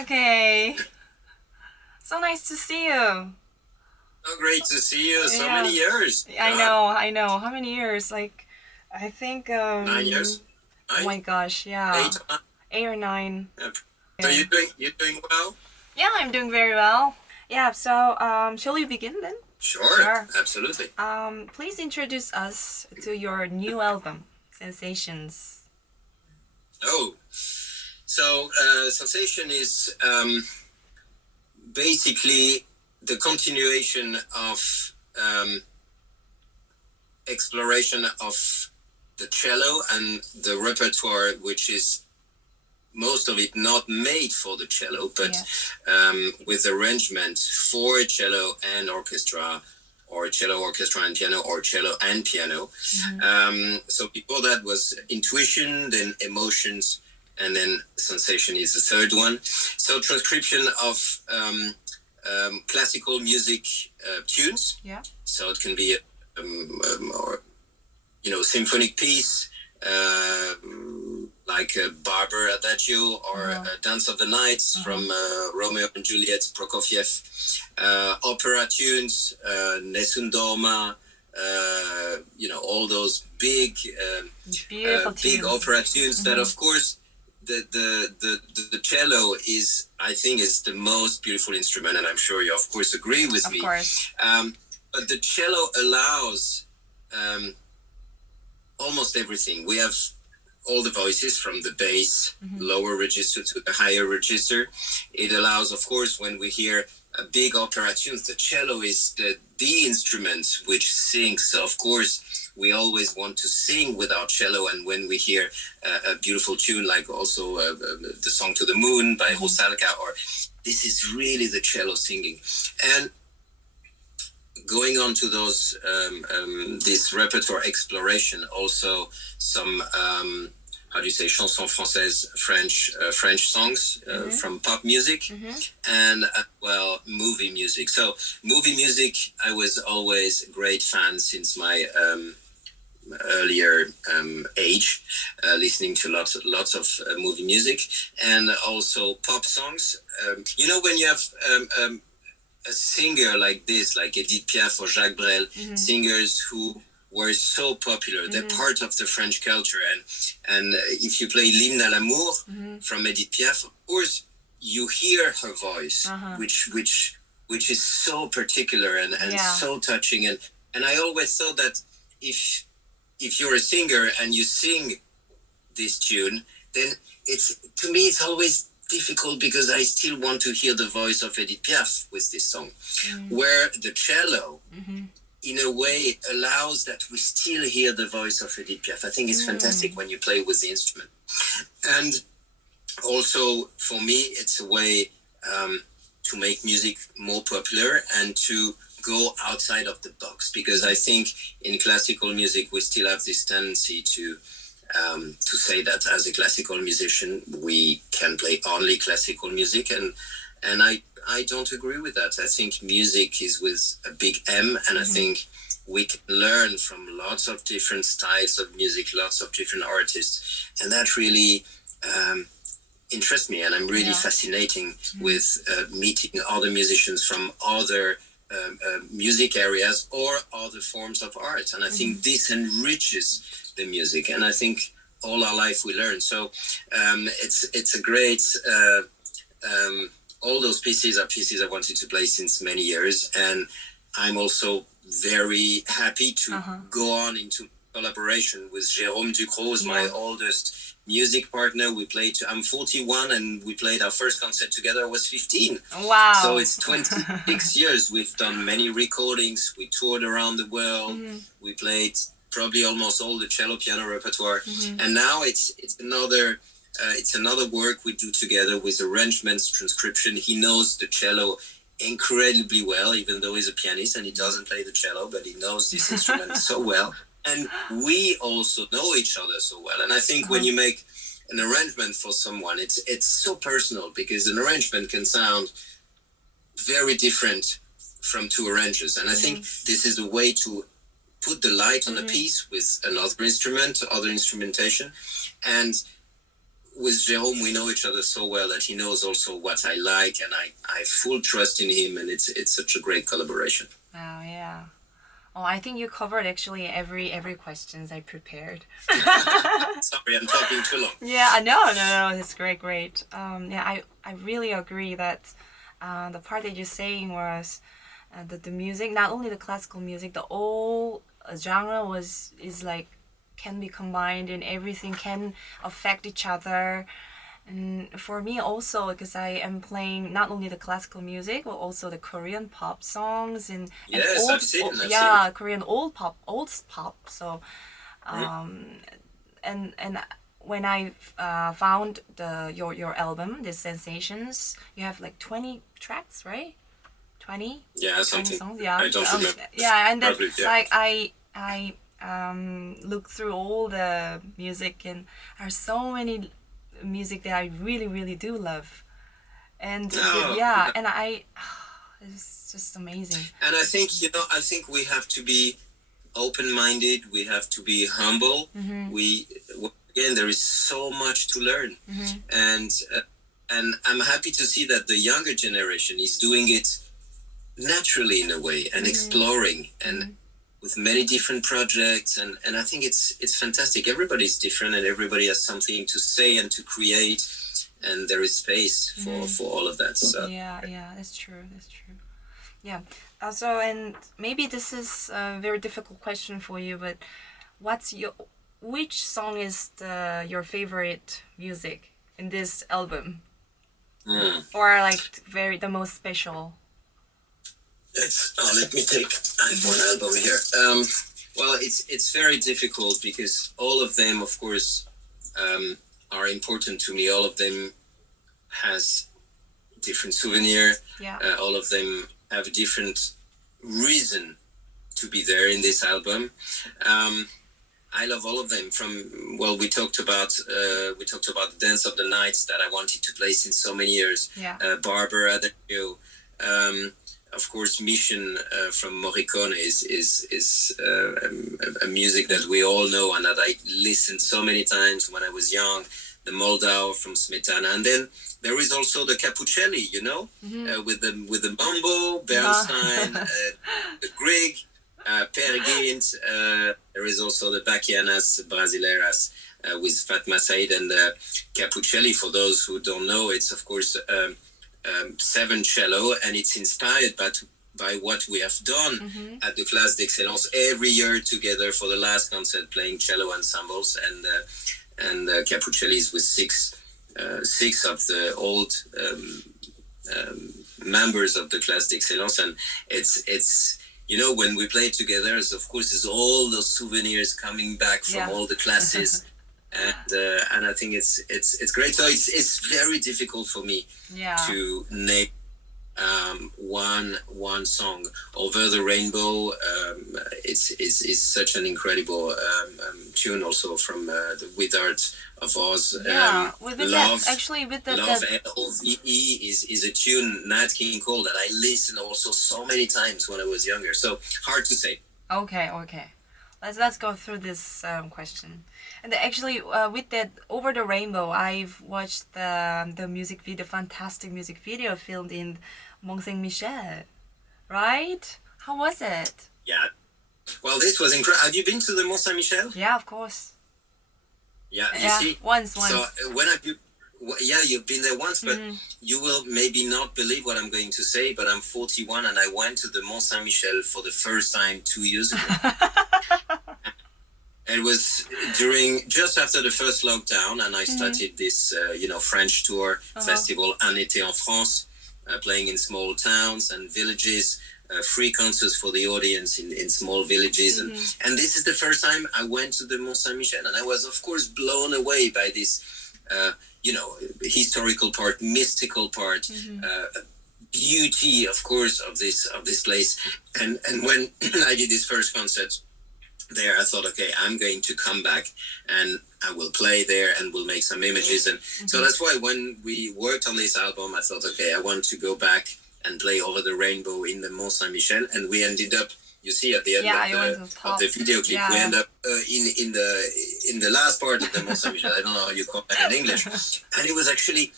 Okay. So nice to see you. So great to see you. So many years. I know. How many years? Like, I think 9 years. Oh my gosh, yeah. 8. 8 or 9. Yep. So you're doing well? Yeah, I'm doing very well. Yeah, so shall we begin then? Sure. Absolutely. Please introduce us to your new album, Sensations. Oh, so Sensation is basically the continuation of exploration of the cello and the repertoire, which is most of it not made for the cello, but with arrangement for cello and orchestra, or cello, orchestra and piano, or cello and piano. Mm-hmm. So before that was intuition, then emotions, and then sensation is the third one. So transcription of classical music tunes. Yeah. So it can be or symphonic piece, like a Barber Adagio or a Dance of the Nights from Romeo and Juliet, Prokofiev, opera tunes, Nessun Dorma, all those big opera tunes that, of course, the cello is, I think, is the most beautiful instrument, and I'm sure you, of course, agree with me. Of course. But the cello allows almost everything. We have all the voices from the bass, lower register to the higher register. It allows, of course, when we hear a big opera tunes, the cello is the instrument which sings. So, of course, we always want to sing with our cello. And when we hear a beautiful tune, like also the song To the Moon by Rusalka, or this is really the cello singing. And going on to those this repertoire exploration, also some chansons françaises, French songs from pop music, and movie music. So movie music, I was always a great fan since my earlier age, listening to lots of movie music, and also pop songs. When you have a singer like this, like Edith Piaf or Jacques Brel, singers who were so popular, they're part of the French culture. And if you play L'Hymne à l'Amour from Edith Piaf, of course, you hear her voice, which is so particular and so touching. And I always thought that if you're a singer and you sing this tune, then to me it's always difficult, because I still want to hear the voice of Edith Piaf with this song, where the cello, in a way, allows that we still hear the voice of Edith Piaf. I think it's fantastic when you play with the instrument. And also, for me, it's a way to make music more popular and to go outside of the box, because I think in classical music we still have this tendency to say that as a classical musician we can play only classical music, and I don't agree with that. I think music is with a big M, and I think we can learn from lots of different styles of music, lots of different artists, and that really interests me, and I'm really fascinating with meeting other musicians from other music areas or other forms of art, and I think this enriches the music, and I think all our life we learn. So it's a great all those pieces are pieces I wanted to play since many years, and I'm also very happy to go on into collaboration with Jérôme Ducros, my oldest music partner. I'm 41, and we played our first concert together. I was 15. Wow. So it's 26 years. We've done many recordings. We toured around the world. We played probably almost all the cello piano repertoire. And now it's another work we do together with arrangements, transcription. He knows the cello incredibly well, even though he's a pianist and he doesn't play the cello, but he knows this instrument so well. And we also know each other so well. And I think when you make an arrangement for someone, it's so personal, because an arrangement can sound very different from two arrangers. And I think this is a way to put the light on a piece with another instrument, other instrumentation, and with Jérôme, we know each other so well that he knows also what I like, and I have full trust in him, and it's such a great collaboration. Oh yeah. Oh, I think you covered actually every questions I prepared. Sorry, I'm talking too long. Yeah, no, it's great. Yeah, I really agree that the part that you're saying was that the music, not only the classical music, the whole genre is like can be combined and everything can affect each other. And for me also, because I am playing not only the classical music but also the Korean pop songs and Yes, old, I've seen. Korean old pop. So, and when I found your album, the Sensations, you have like 20 tracks, right? 20? Yeah, 20 something. songs, yeah. I don't remember. Yeah, and then Probably, yeah. like I looked through all the music, and there's so many music that I really do love, and Oh. and it's just amazing. And I think I think we have to be open-minded. We have to be humble. We again, there is so much to learn, and I'm happy to see that the younger generation is doing it naturally in a way and exploring and with many different projects, and I think it's fantastic. Everybody's different and everybody has something to say and to create, and there is space for all of that. So Yeah, that's true. Yeah. Also, and maybe this is a very difficult question for you, but which song is your favorite music in this album, or like the most special? let me take. I have one album here. Well, it's very difficult because all of them, of course, are important to me. All of them has different souvenir. Yeah. All of them have a different reason to be there in this album. I love all of them. We talked about Dance of the Nights that I wanted to play since so many years. Yeah. Barbara, of course, Mission from Morricone is a music that we all know and that I listened so many times when I was young. The Moldau from Smetana, and then there is also the Capucelli, with the mambo, Bernstein, the Grieg, Per Gint. There is also the Bachianas Brasileiras with Fatma Said and Capucelli. For those who don't know, it's of course 7 cello, and it's inspired by what we have done at the Classe d'Excellence every year together for the last concert, playing cello ensembles and Capucelli's with six of the old members of the Classe d'Excellence, and it's when we play together, of course, there's all those souvenirs coming back from all the classes. And I think it's great. So it's very difficult for me to name one song. Over the Rainbow is such an incredible tune, also from the Wizard of Oz. Love, L-O-V-E is a tune, Nat King Cole, that I listened also so many times when I was younger. So hard to say. Okay. Let's go through this question. And actually, with that Over the Rainbow, I've watched the music video, fantastic music video filmed in Mont Saint Michel, right? How was it? Yeah. Well, this was incredible. Have you been to the Mont Saint Michel? Yeah, of course. Yeah, you see. Once. So when have you? Yeah, you've been there once, but you will maybe not believe what I'm going to say, but I'm 41 and I went to the Mont Saint Michel for the first time 2 years ago. It was just after the first lockdown, and I started this, French tour festival, Un été en France, playing in small towns and villages, free concerts for the audience in small villages. And this is the first time I went to the Mont Saint Michel, and I was, of course, blown away by this, historical part, mystical part, beauty, of course, of this place. And when I did this first concert there, I thought, okay, I'm going to come back and I will play there and we'll make some images. And so that's why when we worked on this album, I thought, okay, I want to go back and play Over the Rainbow in the Mont Saint Michel. And we ended up You see at the end of the video clip, we end up in the last part of the Mont Saint-Michel. I don't know how you call that in English. And it was actually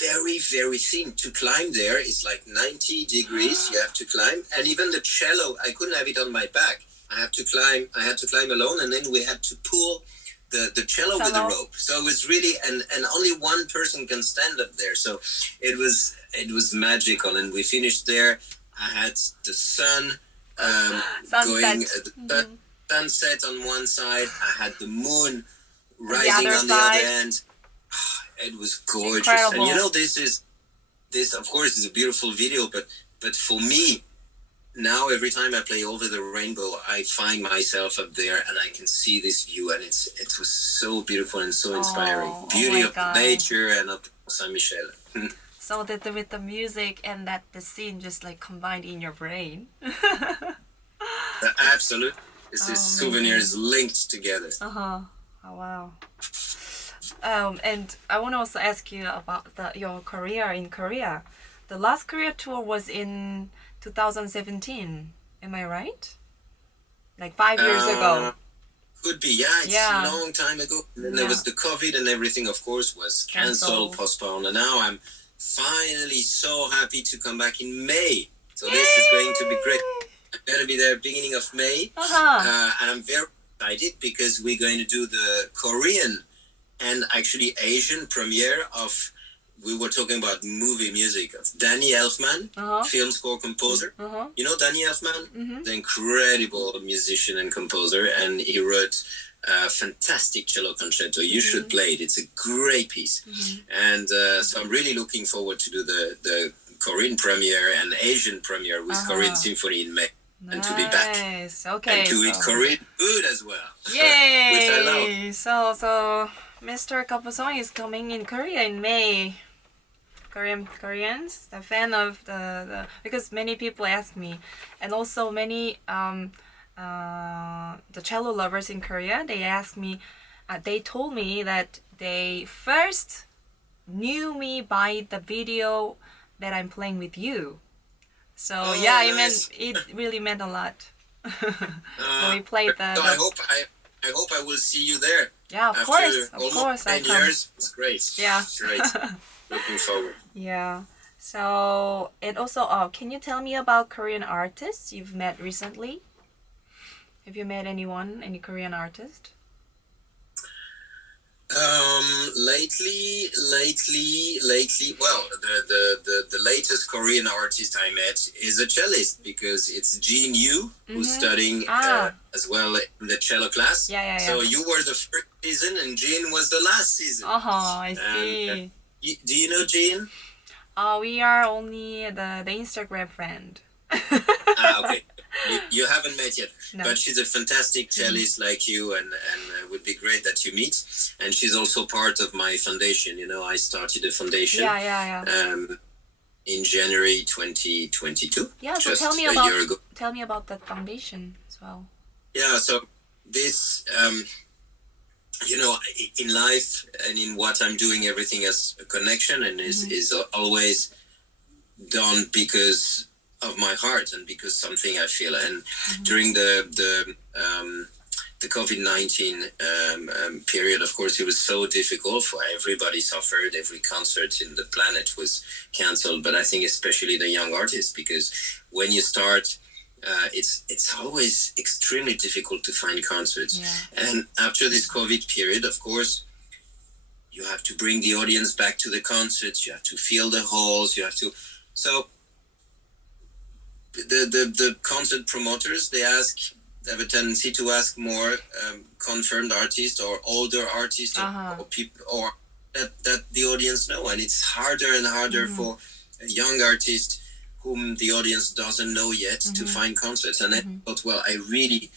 very, very thin. To climb there, it's like 90 degrees. You have to climb, and even the cello, I couldn't have it on my back. I had to climb alone, and then we had to pull the cello with a rope. So it was really, and only one person can stand up there. So it was magical, and we finished there. I had the sun going, the sunset on one side. I had the moon rising on the other end. It was gorgeous. Incredible. And you know, this of course is a beautiful video, but for me, now every time I play Over the Rainbow, I find myself up there and I can see this view, and it was so beautiful and so inspiring. Beauty of nature and of Saint-Michel. So that with the music and that the scene just like combined in your brain. Absolutely. This is souvenirs linked together. Oh wow. And I want to also ask you about your career in Korea. The last Korea tour was in 2017. Am I right? Like 5 years ago. Could be, it's a long time ago. And then there was the COVID, and everything, of course, was cancelled, postponed. And now I'm finally so happy to come back in May. So this is going to be great. I'm going to be there beginning of May. And I'm very excited because we're going to do the Korean and actually Asian premiere of, we were talking about movie music, of Danny Elfman, film score composer. You know Danny Elfman? The incredible musician and composer, and he wrote a fantastic cello concerto. You should play it. It's a great piece. And so I'm really looking forward to do the Korean premiere and Asian premiere with Korean Symphony in May. Nice. And to be back. Okay. And to eat Korean food as well. Yay! Which I love. So Mr. Capuçon is coming in Korea in May. Koreans, the fan of the because many people ask me, and also many the cello lovers in Korea, they ask me, they told me that they first knew me by the video that I'm playing with you. So nice. it really meant a lot. When we played the. So I hope I will see you there. Yeah, of course. 10 years, it's great. Yeah. Great. Looking forward. Yeah. So, and also, can you tell me about Korean artists you've met recently? Have you met any Korean artist? Lately, well, the latest Korean artist I met is a cellist, because it's Jean Yu, who's studying as well in the cello class. Yeah. So you were the first season and Jean was the last season. I see. And, do you know Jean? We are only the Instagram friend. Okay. You haven't met yet, no. But she's a fantastic cellist like you, and it would be great that you meet. And she's also part of my foundation. You know, I started a foundation in January 2022. Yeah, so just tell me a year ago. Tell me about that foundation as well. Yeah, so this, you know, in life and in what I'm doing, everything has a connection, and is always done because of my heart and because something I feel. And during the COVID-19 period, of course, it was so difficult for everybody. Suffered. Every concert in the planet was cancelled, but I think especially the young artists, because when you start, it's always extremely difficult to find concerts. And after this COVID period, of course, you have to bring the audience back to the concerts. You have to fill the halls. You have to the concert promoters, they have a tendency to ask more confirmed artists or older artists or people or that the audience know, and it's harder and harder for a young artist whom the audience doesn't know yet to find concerts. And I thought, well, I really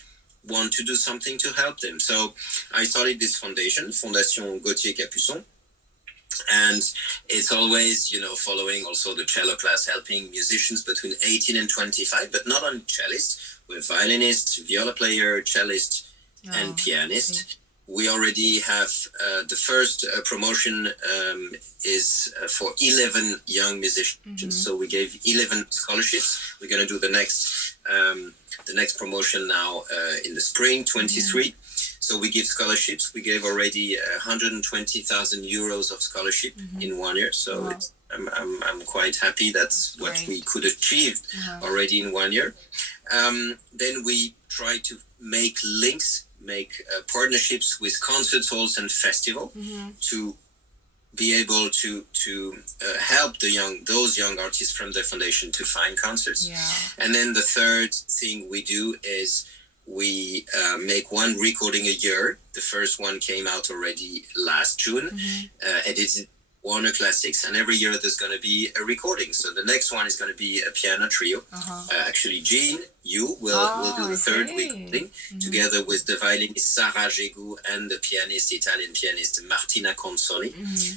want to do something to help them. So I started this foundation, Fondation Gautier Capuçon. And it's always, you know, following also the cello class, helping musicians between 18 and 25, but not only cellists, with violinists, viola player, cellist, and pianist. We already have the first promotion is for 11 young musicians. So we gave 11 scholarships. We're going to do the next the next promotion now in the spring 23. So we give scholarships. We gave already 120,000 euros of scholarship in 1 year. So it's, I'm quite happy. That's what we could achieve already in 1 year. Then we try to make links, make partnerships with concert halls and festival to be able to help those young artists from the foundation to find concerts. And then the third thing we do is we make one recording a year. The first one came out already last June, edited Warner Classics, and every year there's going to be a recording. So the next one is going to be a piano trio. Actually, Jean, you will do the third recording together with the violinist Sarah Gégou and the Italian pianist Martina Consoli.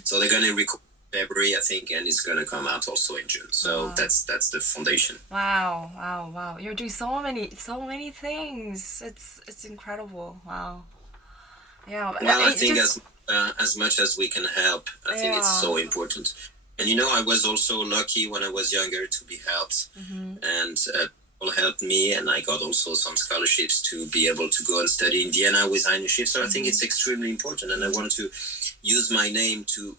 So they're going to record February, I think, and it's going to come out also in June. So that's the foundation. Wow! You're doing so many things. It's incredible. Wow. Yeah. Well, I think as much as we can help, I think it's so important. And you know, I was also lucky when I was younger to be helped, and people helped me, and I got also some scholarships to be able to go and study in Vienna with Heine Schiff. So I think it's extremely important, and I want to use my name to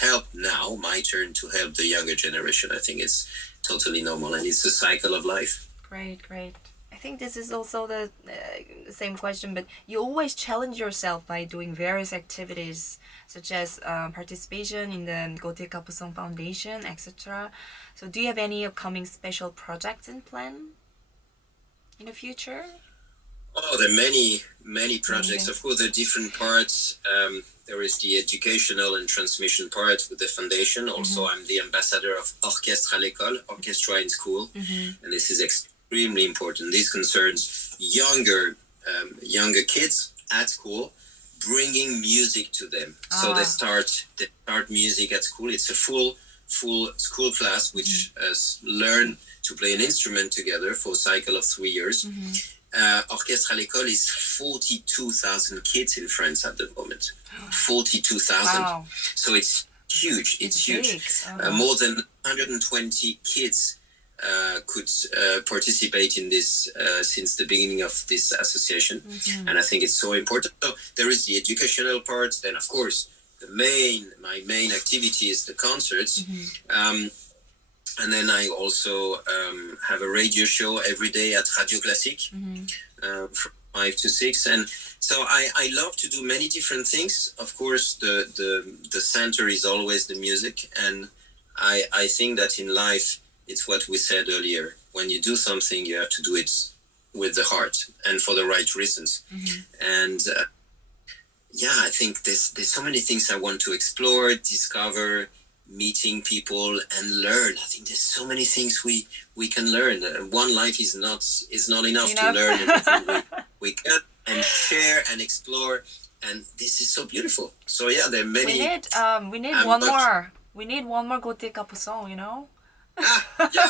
help now, my turn to help the younger generation. I think it's totally normal, and it's a cycle of life. Great. I think this is also the same question, but you always challenge yourself by doing various activities, such as participation in the Gautier Capuçon Foundation, etc. So do you have any upcoming special projects in plan in the future? Oh, there are many projects. Of course, there are different parts. There is the educational and transmission part with the foundation. Also, I'm the ambassador of Orchestre à l'école, orchestra in school, and this is extremely important. This concerns younger kids at school, bringing music to them. So they start music at school. It's a full school class which learn to play an instrument together for a cycle of 3 years. Orchestre à l'école is 42,000 kids in France at the moment. 42,000. Wow. So it's huge. It's huge. More than 120 kids could participate in this since the beginning of this association. And I think it's so important. So there is the educational part. Then, of course, my main activity is the concerts. And then I also have a radio show every day at Radio Classique from 5 to 6. And so I love to do many different things. Of course, the center is always the music. And I think that in life, it's what we said earlier. When you do something, you have to do it with the heart and for the right reasons. And I think there's so many things I want to explore, discover, meeting people and learn. I think there's so many things we can learn. One life is not enough to learn everything we can and share and explore, and this is so beautiful. So there are many. We need one more. We need one more Gautier Capuçon, you know?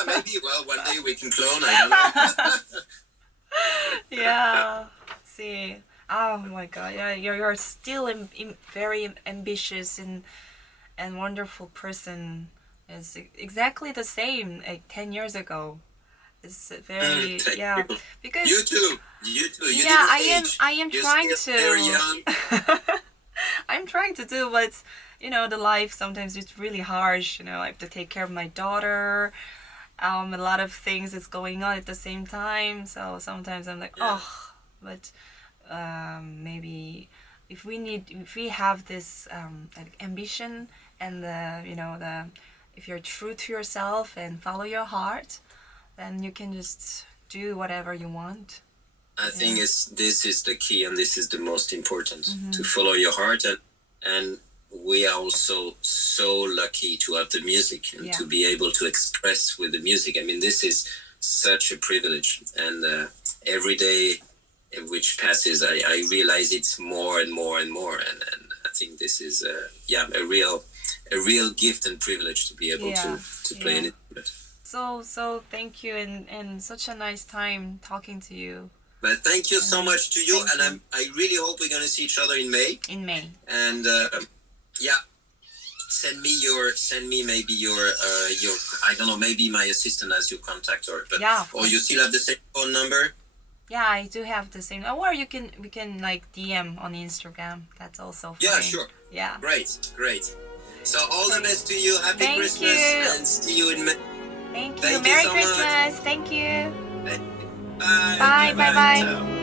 Maybe. Well, one day we can clone. I don't know. See. Oh my God. Yeah, you're still very ambitious and wonderful person. Is exactly the same like 10 years ago. It's very because you too. I am You're trying still to. very young. I'm trying to do, but the life sometimes it's really harsh. I have to take care of my daughter. A lot of things is going on at the same time. So sometimes I'm like, but maybe if we have this ambition and if you're true to yourself and follow your heart, then you can just do whatever you want. I think this is the key, and this is the most important, to follow your heart. And we are also so lucky to have the music and to be able to express with the music. I mean, this is such a privilege. And every day which passes, I realize it's more and more and more. And I think this is a real gift and privilege to be able to play an instrument. So thank you, and such a nice time talking to you. But thank you so much to you, and I really hope we're going to see each other in May. In May. And send me maybe your I don't know, maybe my assistant has your contact, but Yeah, or you still have the same phone number. Yeah, I do have the same. Or we can like DM on Instagram. That's also fine. Yeah, sure. Yeah. Great. So all the best to you. Happy Thank Christmas you. and see you in May. Thank you. Thank you Merry so Christmas. much. Thank you. Bye. Bye. Bye. Bye. Ciao.